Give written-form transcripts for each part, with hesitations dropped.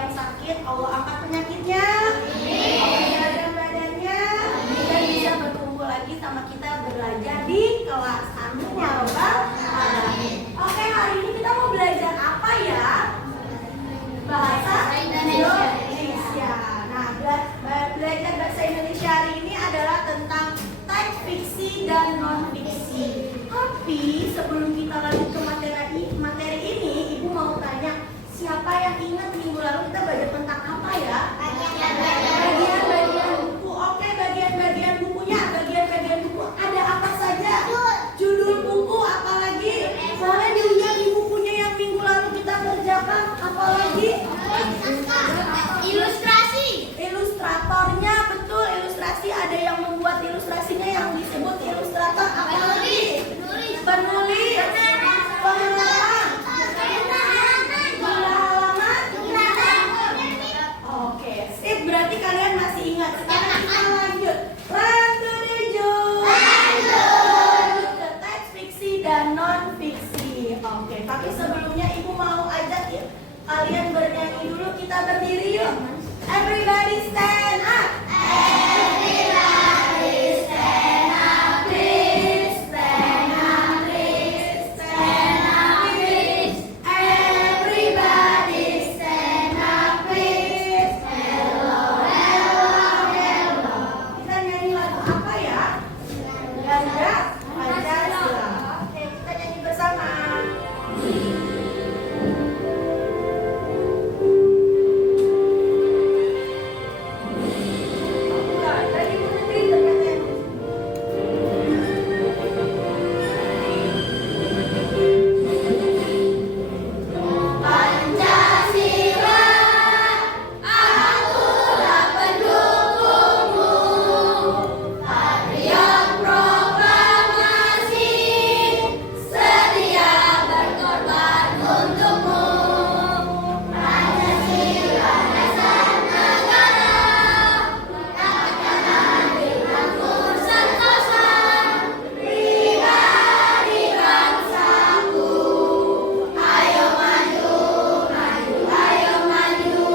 yang sakit, Allah angkat penyakitnya, Allah jaga badannya, dan bisa berkumpul lagi sama kita belajar di kelas. Amin ya Rabbal Alamin. Oke, hari ini kita mau belajar apa ya? Bahasa Indonesia. Nah, belajar bahasa Indonesia hari ini adalah tentang teks fiksi dan non fiksi. Tapi sebelum kita lanjut ke materi ini, Ibu mau tanya, siapa yang ingat minggu lalu kita belajar tentang apa ya? Bagian-bagian buku. Oke, bagian-bagian bukunya. Bagian-bagian buku ada apa saja? Judul buku, apalagi? Boleh dilihat di bukunya yang minggu lalu kita kerjakan. Apalagi? Ilustrasi. Ilustratornya, betul, ilustrasi. Ada yang membuat ilustrasinya yang disebut ilustrator. Apalagi? Penulis. Pengarang. Oke, sip. Berarti kalian masih ingat. Sekarang kita lanjut. Lanjut ke teks fiksi dan non fiksi. Oke, tapi sebelumnya Ibu mau ajak ya, kalian bernyanyi dulu. Kita berdiri yuk. Everybody stand up. Everybody stand up, please. Stand up, please. Stand up, please. Everybody stand up, please. Hello, hello, hello. Kita nyanyi lagu apa ya? Ganda Pancasila. Oke, kita nyanyi bersama. Tadi Bu Negeri ternyata. Pancasila, akulah pendukungmu, patriot proklamasi, sedia berkorban untukmu. Pancasila dasar negara, takkan dicampur sentosa, pribadi bangsaku. Ayo maju, maju, ayo maju,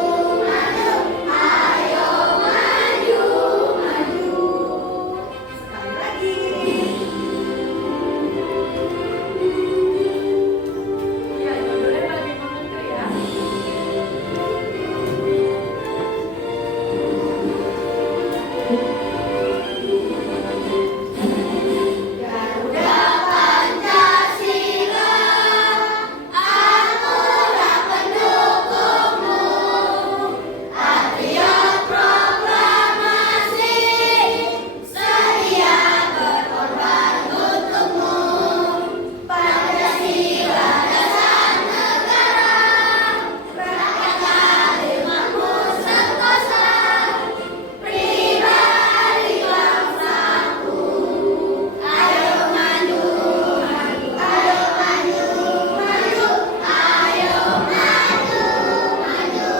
maju, ayo maju, maju. Sekali lagi. Ya, judulnya bagi Bu Menteri ya. Garuda Pancasila, akulah pendukungmu, patriot proklamasi, sedia berkorban untukmu. Pancasila dasar negara, rakyat makmur sentosa, pribadi bangsaku. Ayo maju, maju, ayo maju, maju, ayo maju, maju.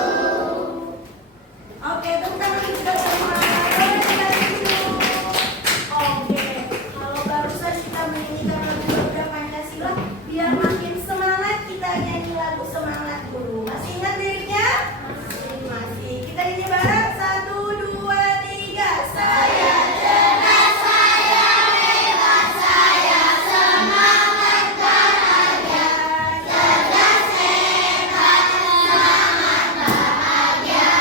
Oke, tepuk tangan kita semua. Boleh kita duduk. Oke, kalau barusan kita menyanyikan lagu Garuda Pancasila, biar makin semangat kita nyanyi lagu semangat dulu. Masih ingat liriknya? Masih. Kita nyanyi bareng. 1, 2, 3. Saya cerdas, saya hebat, saya semangat bahagia. Cerdas, hebat, semangat bahagia.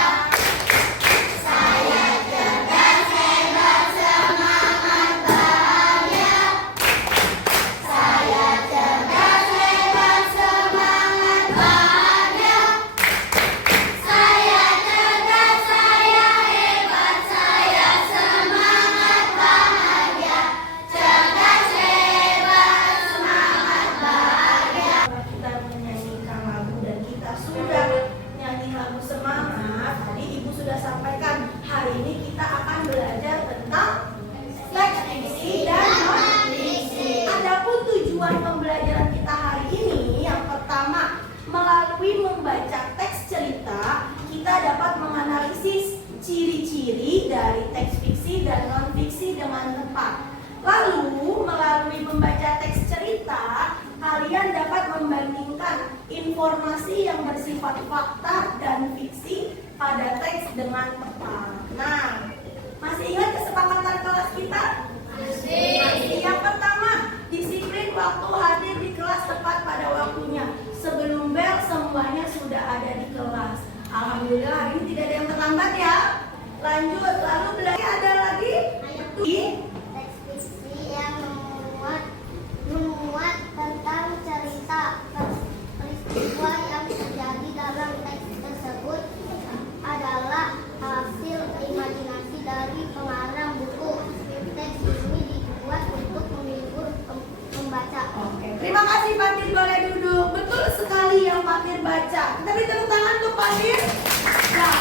Saya cerdas, hebat, semangat bahagia. Saya cerdas, hebat, semangat bahagia. Saya cerdas, saya hebat, saya semangat bahagia. Cerdas, hebat, semangat bahagia. Kita menyanyikan lagu dan kita sudah nyanyi lagu semangat. Tadi Ibu sudah sampaikan, hari ini kita akan belajar tentang teks fiksi dan non fiksi. Adapun tujuan pembelajaran kita hari ini, yang pertama, melalui membaca teks cerita, kita dapat menganalisis ciri-ciri dari teks fiksi dan non fiksi dengan tepat. Lalu, melalui membaca teks cerita, kalian dapat membandingkan informasi informasi yang bersifat fakta dan fiksi pada teks dengan tepat. Nah, masih ingat kesepakatan kelas kita? Masih. Yang pertama, disiplin waktu, hadir di kelas tepat pada waktunya. Sebelum bel semuanya sudah ada di kelas. Alhamdulillah hari ini tidak ada yang terlambat ya. Lanjut, lalu belajar ada lagi Teks fiksi yang memuat tentang cerita peristiwa yang terjadi dalam teks tersebut adalah hasil imajinasi dari pengarang buku. Teks ini dibuat untuk menghibur pembaca. Oke, terima kasih Fatir, boleh duduk. Betul sekali yang Fatir baca. Kita beri tepuk tangan untuk Fatir. Nah,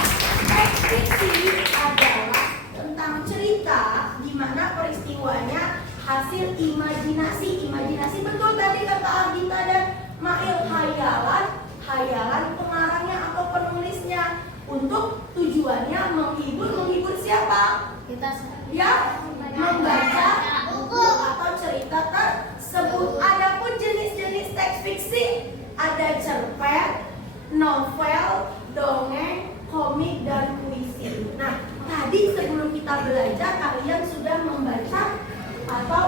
teks fiksi adalah tentang cerita di mana peristiwanya hasil imajinasi. Imajinasi betul tadi kata Agita dan Mail, hayalan pengarangnya atau penulisnya untuk tujuannya menghibur siapa? Kita Ya, membaca buku atau cerita tersebut. Adapun jenis-jenis teks fiksi ada cerpen, novel, dongeng, komik, dan puisi. Nah, tadi sebelum kita belajar kalian sudah membaca atau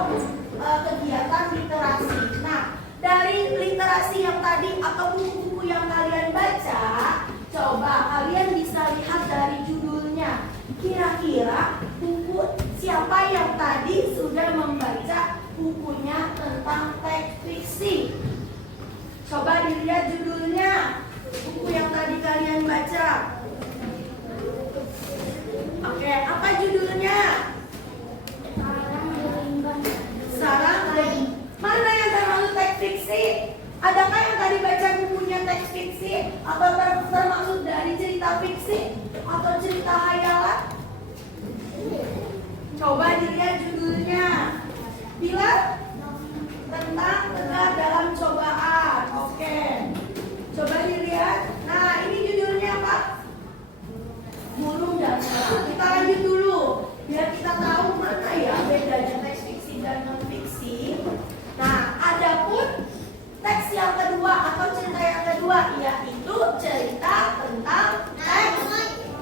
kegiatan literasi. Nah, dari literasi yang tadi atau buku-buku yang kalian baca, coba kalian bisa lihat dari judulnya. Kira-kira buku siapa yang tadi sudah membaca bukunya tentang teks fiksi? Coba dilihat judulnya, buku yang tadi kalian baca. Oke, apa judulnya? Sarang Rimba. Mana yang termasuk teks fiksi? Adakah yang tadi baca bukunya teks fiksi? Atau termaksud dari cerita fiksi? Atau cerita hayalan? Coba dilihat judulnya. Bila tentang tegak dalam cobaan. Oke. Coba dilihat. Nah, ini judulnya apa? Burung dan Elang. Kita lanjut dulu biar kita tahu mana ya bedanya teks fiksi dan non fiksi. Nah, adapun teks yang kedua atau cerita yang kedua yaitu cerita tentang teks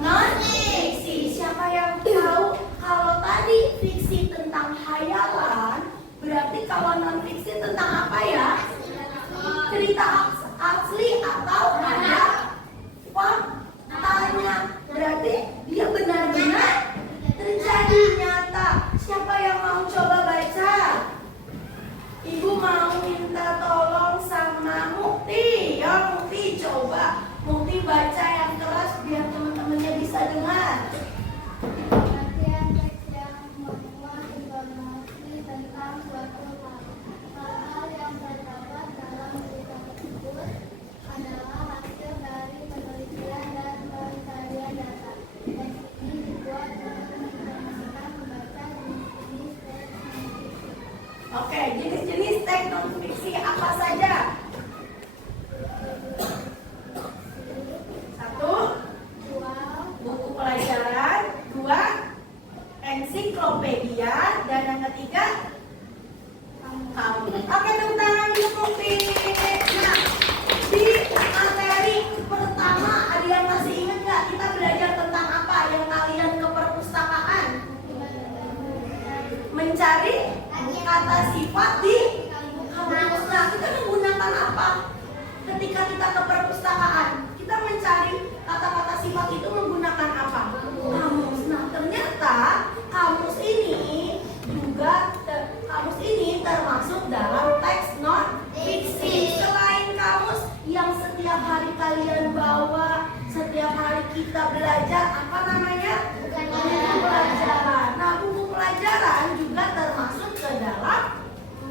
non fiksi. Siapa yang tahu kalau tadi fiksi tentang hayalan, berarti kalau non fiksi tentang apa ya? Cerita asli atau ada faktanya. Berarti dia benar-benar terjadi nyata. Siapa yang mau coba baca? Ibu mau minta tolong sama Mukti. Ya Mukti, coba Mukti baca yang keras biar teman-temannya bisa dengar. Bagian teks yang memuat informasi tentang suatu hal yang terdapat dalam cerita tersebut adalah hasil dari penelitian dan pencarian data. Teks ini dibuat untuk menginformasikan pembaca jenis-jenis teks non-fiksi. Oke, jenis-jenis teks non fiksi apa saja? Satu, buku pelajaran. Dua, ensiklopedia. Dan yang ketiga, kamu. Oke, tepuk tangan dulu Mukti. Nah, di materi pertama ada yang masih ingat nggak? Kita belajar tentang apa? Yang kalian ke perpustakaan mencari kata sifat di kamus. Nah, kita menggunakan apa? Ketika kita ke perpustakaan, kita mencari kata-kata sifat itu menggunakan apa? Kamus. Nah, ternyata kamus ini termasuk dalam teks non fiksi. Selain kamus yang setiap hari kalian bawa, setiap hari kita belajar, apa namanya? Buku pelajaran. Nah, buku pelajaran juga termasuk ke dalam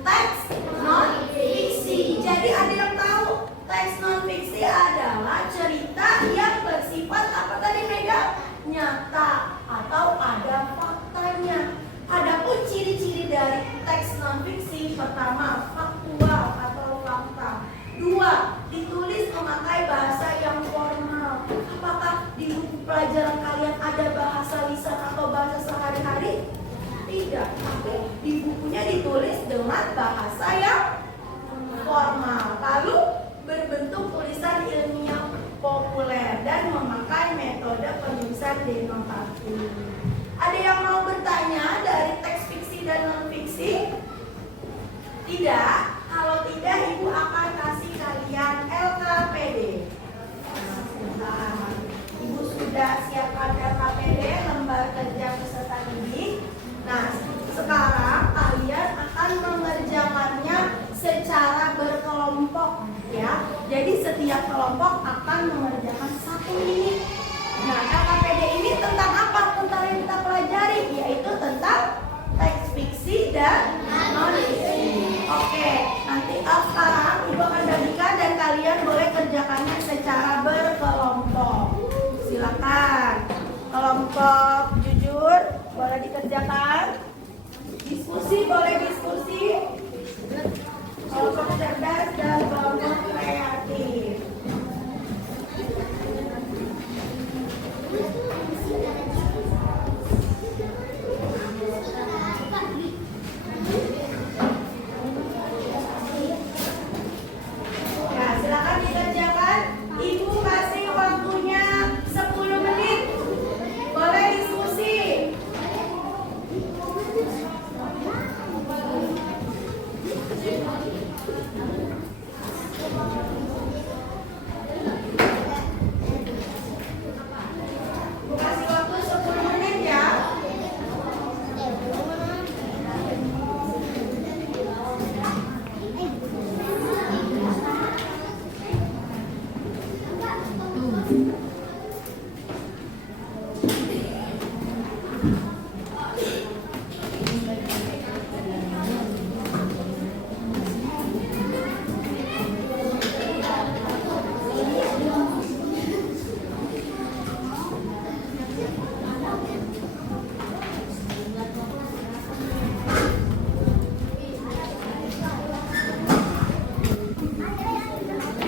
teks non fiksi. Jadi ada yang tahu teks non fiksi adalah cerita yang bersifat apa tadi Mega? Nyata atau ada faktanya. Adapun ciri-ciri dari teks non fiksi, pertama faktual atau fakta. Dua, ditulis memakai bahasa yang formal. Apakah di buku pelajaran kalian ada bahasa lisan atau bahasa sehari-hari? Tidak, tapi di bukunya ditulis dengan bahasa yang formal. Lalu berbentuk tulisan ilmiah populer dan memakai metode penulisan denotatif. Ada yang mau bertanya dari teks fiksi dan non-fiksi? Tidak? Kalau tidak, Ibu akan kasih kalian LKPD. Nah, Ibu sudah siapkan LKPD, lembar kerja peserta didik. Nah, sekarang kalian akan mengerjakannya secara berkelompok, ya. Jadi setiap kelompok akan mengerjakan 1 unit. Nah, LKPD ini tentang apa? Tentang yang kita pelajari, yaitu tentang teks fiksi dan non-fiksi. Oke, nanti sekarang Ibu akan bagikan dan kalian boleh kerjakannya secara berkelompok. Silakan. Kelompok jujur boleh dikerjakan. Diskusi boleh diskusi. Kelompok cerdas dan kelompok kreatif. Ya, silakan dikerjakan. Ibu kasih waktunya 10 menit. Boleh diskusi. Ibu kasih waktu 10 menit ya.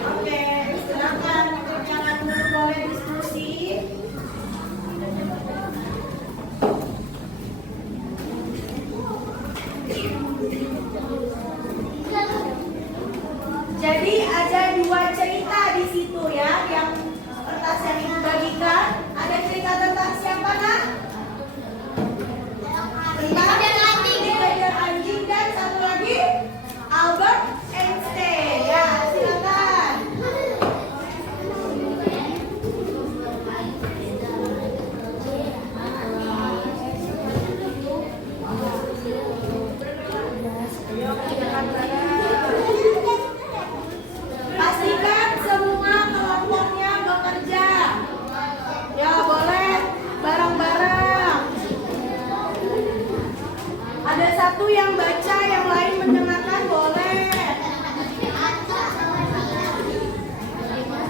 Oke, silakan dikerjakan dulu, boleh diskusi. Jadi ada 2 cerita di situ ya, yang kertas yang Ibu bagikan. Ada cerita tentang siapa, Nak? Tentang dikejar anjing dan satu lagi Albert Einstein. Ya, silakan. Ayo kerjakan bareng. Pastikan semua kelompoknya bekerja. Ya, boleh bareng-bareng. Ada satu yang baca, yang lain mendengarkan, boleh.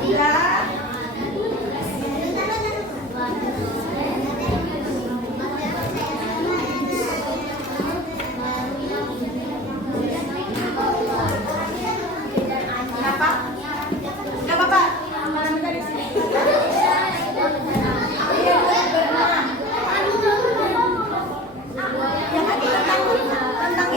Ya. Kenapa? Enggak apa-apa. Mana kita di sini. Iya, benar. Yang tadi tentang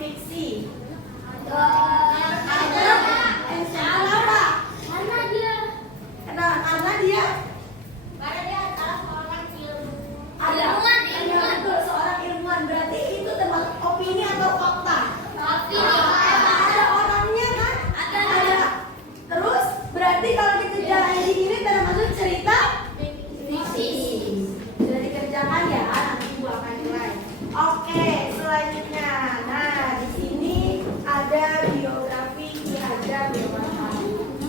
fiksi? Ada. Kenapa? Karena dia Karena dia adalah seorang ilmuwan. ada betul, seorang ilmuwan. Berarti itu termasuk opini atau fakta? Ada orangnya kan? Ada. Terus berarti kalau dikerjakan di sini termasuk cerita fiksi. Sudah dikerjakan ya, nanti Ibu akan nilai. Oke, selanjutnya. Nah, di sini ada biografi Ki Hajar Dewantara.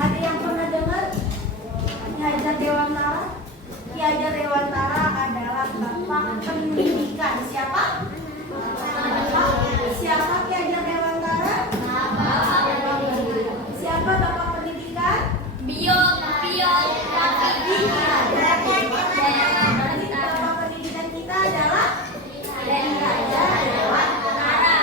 Ada yang pernah dengar Ki Hajar Dewantara? Ki Hajar Dewantara adalah bapak pendidikan. Siapa? Siapa Ki Hajar Dewantara? Siapa bapak pendidikan? Berarti bapak pendidikan kita adalah Ki Hajar Dewantara.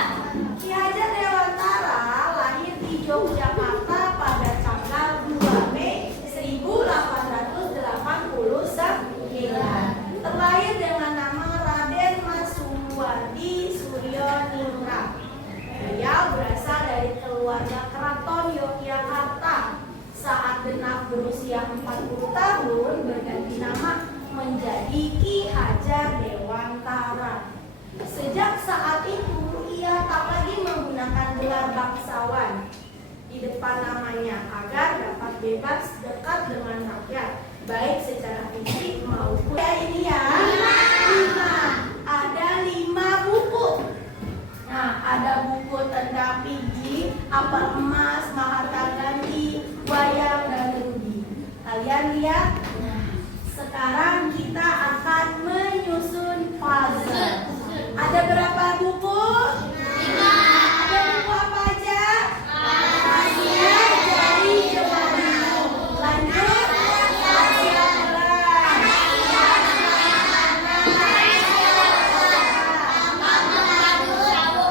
Ki Hajar Dewantara lahir di Yogyakarta pada tanggal 2 Mei 1889. Terlahir dengan nama Raden Masuwardi Suryoningrat. Beliau berasal dari keluarga keraton Yogyakarta. Saat genap berusia 40 tahun berganti nama menjadi Ki Hajar Dewantara. Sejak saat itu ia tak lagi menggunakan gelar bangsawan di depan namanya agar dapat bebas dekat dengan rakyat, baik secara fisik maupun ini ya. 5. Ada 5 buku. Nah, ada buku tentang Pigi, Apel Emas, Mahatma Gandhi, Wayang dan Rudi. Kalian lihat? Sekarang kita akan menyusun puzzle. Ada berapa buku? 5. Ada buku apa aja? Rahasia Jari Jemarimu. Lanjut. Rahasia Bulan.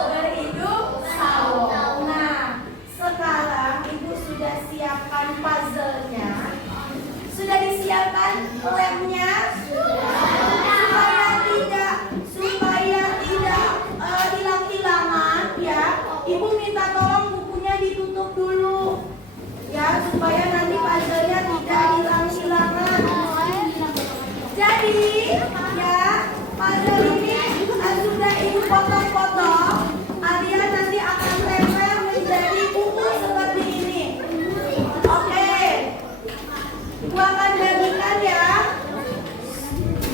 Berhidup Sawo. Nah, sekarang Ibu sudah siapkan puzzle-nya. Sudah disiapkan lemnya? Supaya tidak hilang-hilangan ya. Ibu minta tolong bukunya ditutup dulu ya, supaya nanti puzzle-nya tidak hilang-hilangan. Jadi ya, puzzle ini sudah Ibu potong-potong. Kalian nanti akan tempel menjadi buku seperti ini. Oke, Ibu akan bagikan ya.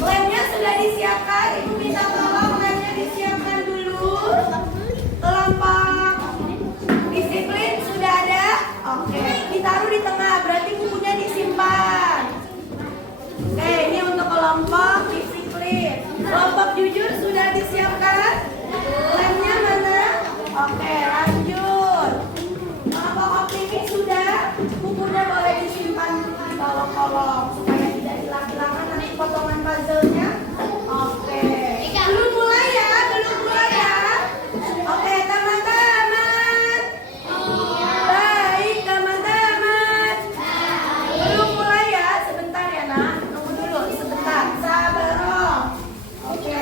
Lemnya sudah disiapkan. Ibu minta tolong lemnya disiapkan dulu. Kelompok disiplin sudah ada. Oke, ditaruh di tengah. Berarti bukunya disimpan. Oke, ini untuk kelompok disiplin. Kelompok jujur sudah disiapkan. Lemnya mana? Oke, lanjut. Kelompok optimis sudah. Bukunya boleh disimpan di kolong-kolong supaya tidak hilang-hilangan nanti potongan puzzle-nya. Oke. Belum mulai ya. Oke, teman-teman. Baik, teman-teman. Belum mulai ya. Sebentar ya, Nak. Tunggu dulu, sebentar. Sabar. Oke.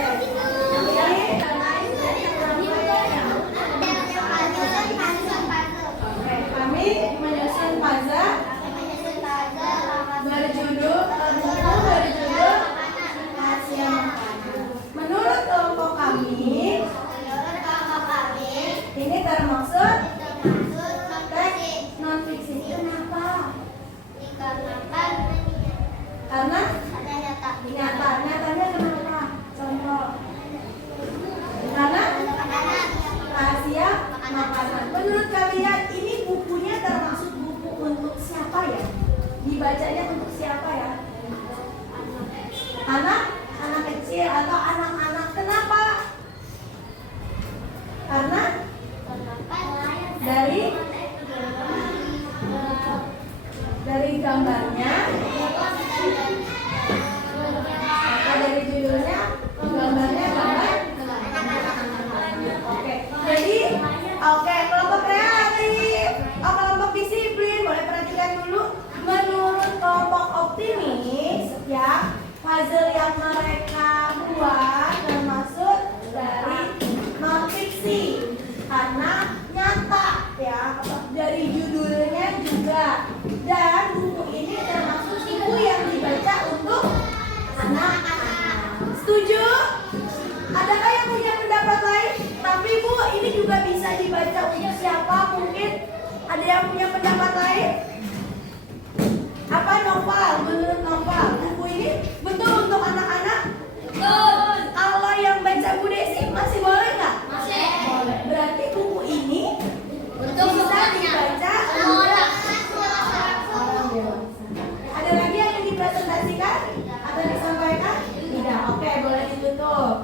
Oke, kami menyusun puzzle berjudul Rahasia Makanan. Menurut kelompok kami, ini termasuk teks non fiksi. Kenapa? Karena nyatanya kenapa? Contoh. Karena rahasia makanan. Menurut kalian ini bukunya termasuk buku untuk siapa ya? Dibacanya untuk siapa ya? Anak kecil atau anak-anak. Kenapa? Karena dari gambarnya atau dari judulnya, gambarnya gambar. Oke, jadi kelompok kreatif, kelompok disiplin boleh perhatikan dulu. Menurut kelompok optimis ya, puzzle yang mereka buat termasuk dari non fiksi karena Ada yang punya pendapat lain? Apa Noval? Menurut Noval, buku ini betul untuk anak-anak? Betul. Kalau yang baca Bu Desi masih boleh nggak? Masih. Boleh. Berarti buku ini Untuk bisa semuanya. dibaca Orang. orang dewasa. Ada lagi yang ingin dipresentasikan atau disampaikan? Tidak. Oke, boleh ditutup.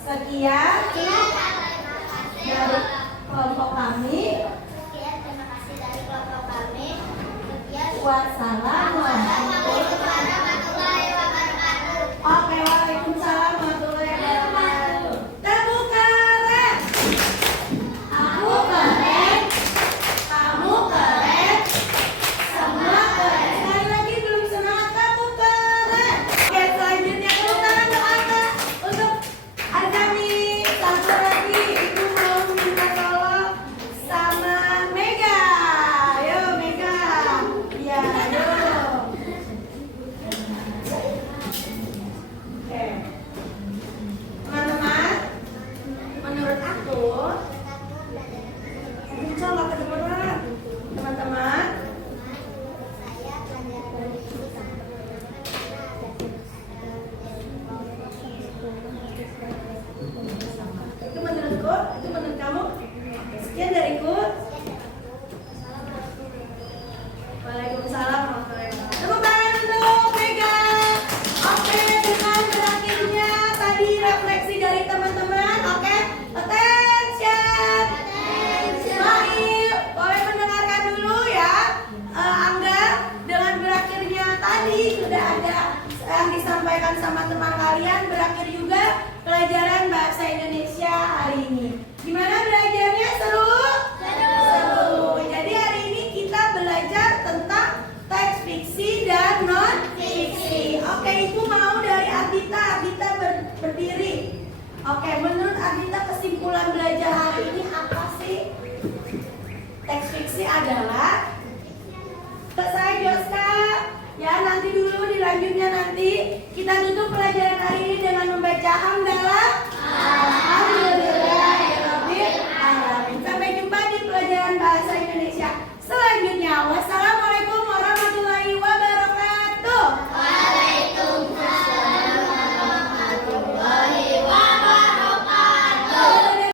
Sekian dari kelompok kami. Sekian, terima kasih dari kelompok kami. Sekian. Wassalamualaikum. Oke, waalaikumsalam warahmatullahi wabarakatuh. Tepuk keren. Aku keren. Kamu keren. Semua keren. Sekali lagi belum semangat, kamu keren. Oke, selanjutnya tepuk tangan doa untuk Azami. Satu lagi, Ibu mau minta tolong sama Mega. Ayo Mega. Iya, ayo. Oke. Teman-teman, menurut aku coba kedengeran. Teman-teman, itu menurutku, itu menurut kamu. Sekian dariku. Waalaikumsalam warahmatullahi wabarakatuh. Tepuk tangan untuk Mega. Oke, dengan berakhirnya tadi refleksi dari teman-teman. Oke, attention. Ismail, boleh mendengarkan dulu ya. Angga, dengan berakhirnya tadi sudah ada yang disampaikan sama teman kalian. Berakhir juga pelajaran bahasa Indonesia hari ini. Gimana belajarnya? Seru? Seru. Jadi hari ini kita belajar tentang teks fiksi dan non fiksi. Oke, Ibu mau dari Ardita. Ardita berdiri. Oke, menurut Ardita kesimpulan belajar hari ini apa sih? Teks fiksi adalah selesai Joska. Ya, nanti dulu dilanjutnya nanti kita tutup pelajaran hari ini dengan membaca hamdalah. Alhamdulillah.